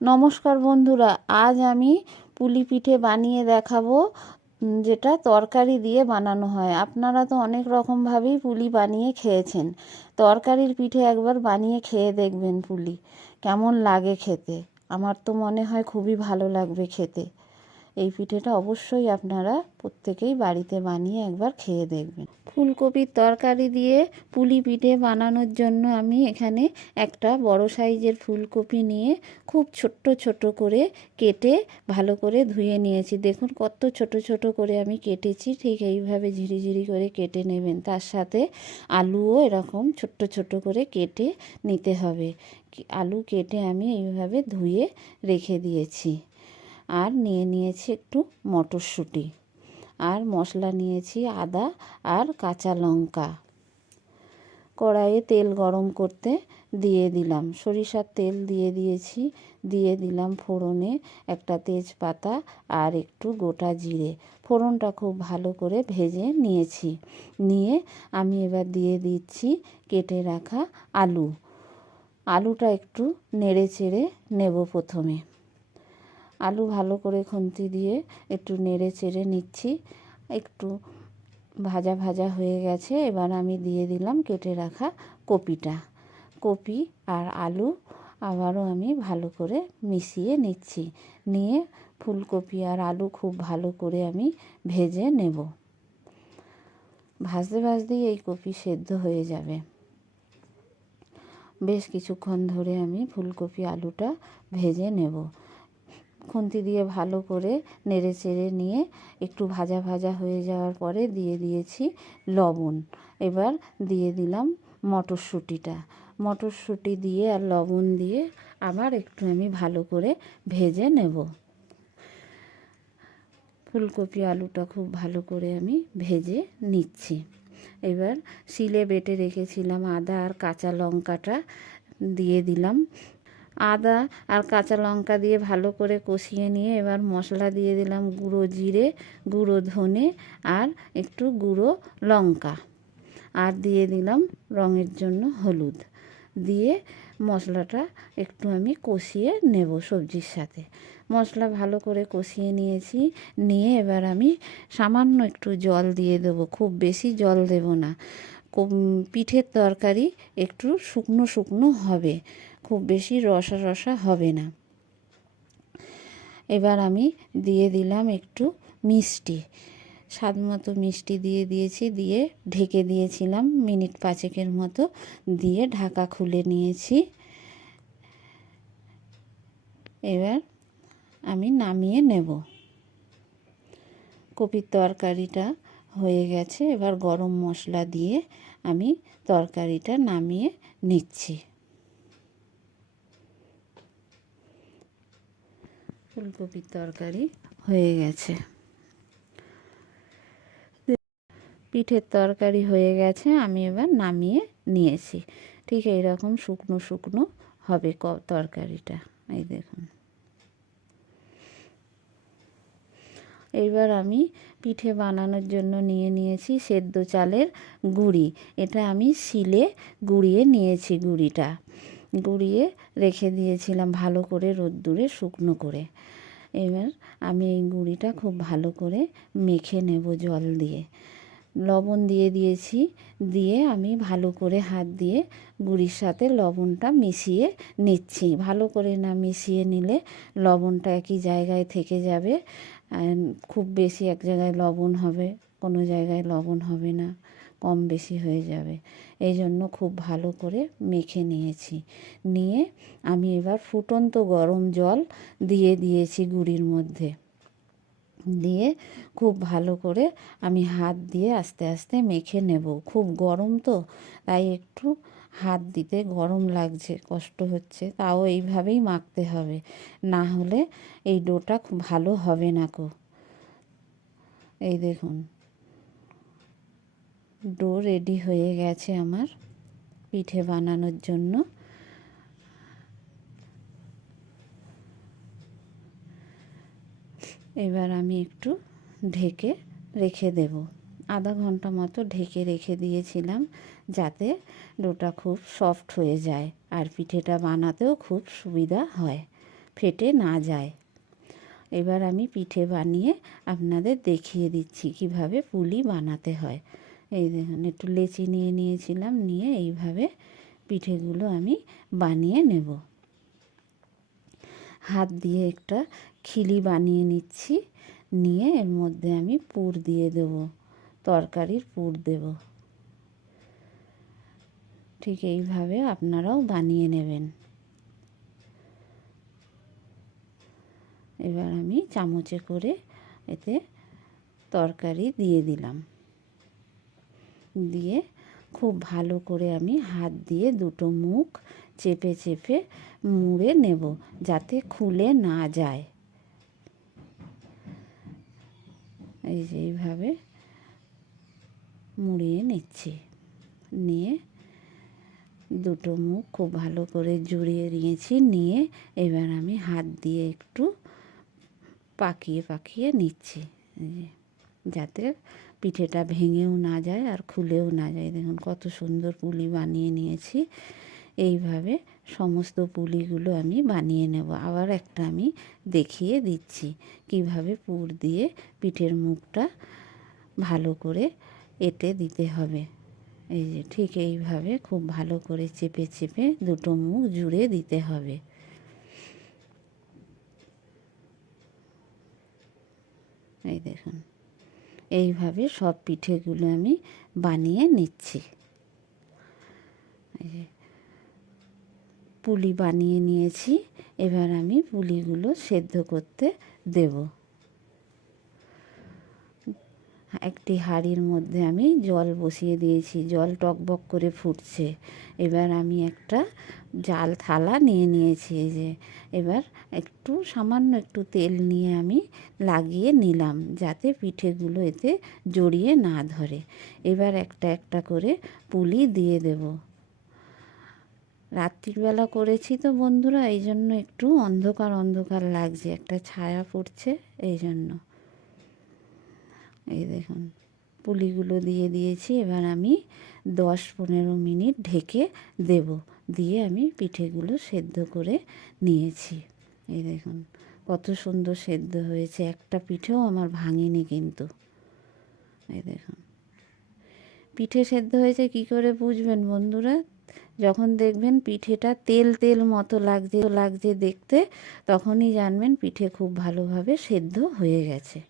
নমস্কার বন্ধুরা, আজ আমি পুলি পিঠে বানিয়ে দেখাবো যেটা তরকারি দিয়ে বানানো হয়। আপনারা তো অনেক রকমভাবেই পুলি বানিয়ে খেয়েছেন। তরকারির পিঠে একবার বানিয়ে খেয়ে দেখবেন পুলি, কেমন লাগে খেতে। আমার তো মনে হয় খুবই ভালো লাগবে খেতে। এই পিঠেটা অবশ্যই আপনারা প্রত্যেকেই বাড়িতে বানিয়ে একবার খেয়ে দেখবেন। ফুলকপির তরকারি দিয়ে পুলি পিঠে বানানোর জন্য আমি এখানে একটা বড় সাইজের ফুলকপি নিয়ে খুব ছোট্ট ছোট করে কেটে ভালো করে ধুয়ে নিয়েছি। দেখুন কত ছোট ছোট করে আমি কেটেছি, ঠিক এইভাবে ঝিরিঝিরি করে কেটে নেবেন। তার সাথে আলুও এরকম ছোট্ট ছোট করে কেটে নিতে হবে। আলু কেটে আমি এইভাবে ধুয়ে রেখে দিয়েছি। আর নিয়ে নিয়েছি একটু মটরশুঁটি। আর মশলা নিয়েছি আদা আর কাঁচা লঙ্কা। কড়াইয়ে তেল গরম করতে দিয়ে দিলাম। সরিষার তেল দিয়ে দিয়েছি। দিয়ে দিলাম ফোড়নে একটা তেজপাতা আর একটু গোটা জিরে। ফোড়নটা খুব ভালো করে ভেজে নিয়েছি। নিয়ে আমি এবার দিয়ে দিচ্ছি কেটে রাখা আলু। আলুটা একটু নেড়ে চেড়ে নেব প্রথমে। আলু ভালো করে খুন্তি দিয়ে একটু নেড়ে চেড়ে নিচ্ছি। একটু ভাজা ভাজা হয়ে গেছে, এবার আমি দিয়ে দিলাম কেটে রাখা কপিটা। কপি আর আলু আবারও আমি ভালো করে মিশিয়ে নিচ্ছি। নিয়ে ফুলকপি আর আলু খুব ভালো করে আমি ভেজে নেব। ভাজতে ভাজতেই এই কপি সেদ্ধ হয়ে যাবে। বেশ কিছুক্ষণ ধরে আমি ফুলকপি আলুটা ভেজে নেব। খুন্তি দিয়ে ভালো করে নেড়ে চেড়ে নিয়ে একটু ভাজা ভাজা হয়ে যাওয়ার পরে দিয়ে দিয়েছি লবণ। এবার দিয়ে দিলাম মটরশুঁটিটা। মটরশুঁটি দিয়ে আর লবণ দিয়ে আবার একটু আমি ভালো করে ভেজে নেব। ফুলকপি আলুটা খুব ভালো করে আমি ভেজে নিচ্ছি। এবার শিলে বেটে রেখেছিলাম আদা আর কাঁচা লঙ্কাটা। দিয়ে দিলাম আদা আর কাঁচা লঙ্কা দিয়ে ভালো করে কষিয়ে নিয়ে এবার মশলা দিয়ে দিলাম গুঁড়ো জিরে, গুঁড়ো ধনে আর একটু গুঁড়ো লঙ্কা। আর দিয়ে দিলাম রঙের জন্য হলুদ। দিয়ে মশলাটা একটু আমি কষিয়ে নেব সবজির সাথে। মশলা ভালো করে কষিয়ে নিয়েছি, নিয়ে এবার আমি সামান্য একটু জল দিয়ে দেবো। খুব বেশি জল দেব না। পিঠের তরকারি একটু শুকনো শুকনো হবে। খুব বেশি রসা রসা হবে না। এবার আমি দিয়ে দিলাম একটু মিষ্টি। স্বাদ মতো মিষ্টি দিয়ে দিয়েছি, দিয়ে ঢেকে দিয়েছিলাম মিনিট পাঁচেকের মতো। দিয়ে ঢাকা খুলে নিয়েছি। এবার আমি নামিয়ে নেব। কপির তরকারিটা হয়ে গেছে, এবার গরম মশলা দিয়ে আমি তরকারিটা নামিয়ে নিচ্ছি। ফুলকপির তরকারি হয়ে গেছে। পিঠের তরকারি হয়ে গেছে, আমি এবার নামিয়ে নিয়েছি। ঠিক এইরকম শুকনো শুকনো হবে ক, তরকারিটা। এই দেখুন। এইবার আমি পিঠে বানানোর জন্য নিয়ে নিয়েছি সেদ্ধ চালের গুঁড়ি। এটা আমি শিলে গুঁড়িয়ে নিয়েছি গুঁড়িটা। গুঁড়িয়ে রেখে দিয়েছিলাম ভালো করে রোদ্দুরে, শুকনো করে। এবার আমি এই গুঁড়িটা খুব ভালো করে মেখে নেব জল দিয়ে। লবণ দিয়ে দিয়েছি, দিয়ে আমি ভালো করে হাত দিয়ে গুঁড়ির সাথে লবণটা মিশিয়ে নিচ্ছি। ভালো করে না মিশিয়ে নিলে লবণটা একই জায়গায় থেকে যাবে। খুব বেশি এক জায়গায় লবণ হবে, কোনো জায়গায় লবণ হবে না। কম বেশি হয়ে যাবে। এই জন্য খুব ভালো করে মেখে নিয়েছি। নিয়ে আমি এবার ফুটন্ত গরম জল দিয়ে দিয়েছি গুঁড়ির মধ্যে। দিয়ে খুব ভালো করে আমি হাত দিয়ে আস্তে আস্তে মেখে নেব। খুব গরম তো, তাই একটু হাত দিতে গরম লাগছে, কষ্ট হচ্ছে, তাও এইভাবেই মাখতে হবে। না হলে এই ডোটা খুব ভালো হবে না কো এই দেখুন। ডো রেডি হয়ে গেছে আমার পিঠে বানানোর জন্য। এবার আমি একটু ঢেকে রেখে দেব। আধা ঘণ্টা মতো ঢেকে রেখে দিয়েছিলাম যাতে ডোটা খুব সফট হয়ে যায় আর পিঠেটা বানাতেও খুব সুবিধা হয়, ফেটে না যায়। এবার আমি পিঠে বানিয়ে আপনাদের দেখিয়ে দিচ্ছি কীভাবে পুলি বানাতে হয়। এই দেখুন, একটু লেচি নিয়ে নিয়েছিলাম, নিয়ে এইভাবে পিঠেগুলো আমি বানিয়ে নেব। হাত দিয়ে একটা খিলি বানিয়ে নিচ্ছি, নিয়ে এর মধ্যে আমি পুর দিয়ে দেব, তরকারির পুর দেব। ঠিক এইভাবে আপনারাও বানিয়ে নেবেন। এবার আমি চামচে করে এতে তরকারি দিয়ে দিলাম। দিয়ে খুব ভালো করে আমি হাত দিয়ে দুটো মুখ চেপে চেপে মুড়ে নেব যাতে খুলে না যায়। এই যে এইভাবে মুড়িয়ে নিচ্ছি। নিয়ে দুটো মুখ খুব ভালো করে জুড়িয়ে নিয়েছি। নিয়ে এবার আমি হাত দিয়ে একটু পাকিয়ে পাকিয়ে নিচ্ছি। যাতে পিঠেটা ভেঙেও না যায় আর খুলেও না যায়। দেখুন কত সুন্দর পুলি বানিয়ে নিয়েছি। এইভাবে সমস্ত পুলিগুলো আমি বানিয়ে নেব। আবার একটা আমি দেখিয়ে দিচ্ছি কীভাবে পুর দিয়ে পিঠের মুখটা ভালো করে এঁটে দিতে হবে। এই যে ঠিক এইভাবে খুব ভালো করে চেপে চেপে দুটো মুখ জুড়ে দিতে হবে। এই দেখুন। এইভাবে সব পিঠেগুলো আমি বানিয়ে নিচ্ছি। পুলি বানিয়ে নিয়েছি, এবার আমি পুলিগুলো সেদ্ধ করতে দেব। একটি হাঁড়ির মধ্যে আমি জল বসিয়ে দিয়েছি, জল টকবক করে ফুটছে। এবার আমি একটা জাল, থালা নিয়ে নিয়েছি যে। এবার একটু, সামান্য একটু তেল নিয়ে আমি লাগিয়ে নিলাম যাতে পিঠেগুলো এতে জড়িয়ে না ধরে। এবার একটা একটা করে পুলি দিয়ে দেব। রাত্রিবেলা করেছি তো বন্ধুরা এই জন্য একটু অন্ধকার অন্ধকার লাগছে, একটা ছায়া পড়ছে এই জন্য এই দেখুন, পুলিগুলো দিয়ে দিয়েছি, এবার আমি দশ পনেরো মিনিট ঢেকে দেব, দিয়ে আমি পিঠেগুলো সেদ্ধ করে নিয়েছি। এই দেখুন, কত সুন্দর সেদ্ধ হয়েছে, একটা পিঠেও আমার ভাঙেনি কিন্তু। এই দেখুন, পিঠে সেদ্ধ হয়েছে কি করে বুঝবেন বন্ধুরা? যখন দেখবেন পিঠেটা তেল তেল মতো লাগছে লাগছে দেখতে, তখনই জানবেন পিঠে খুব ভালোভাবে সেদ্ধ হয়ে গেছে।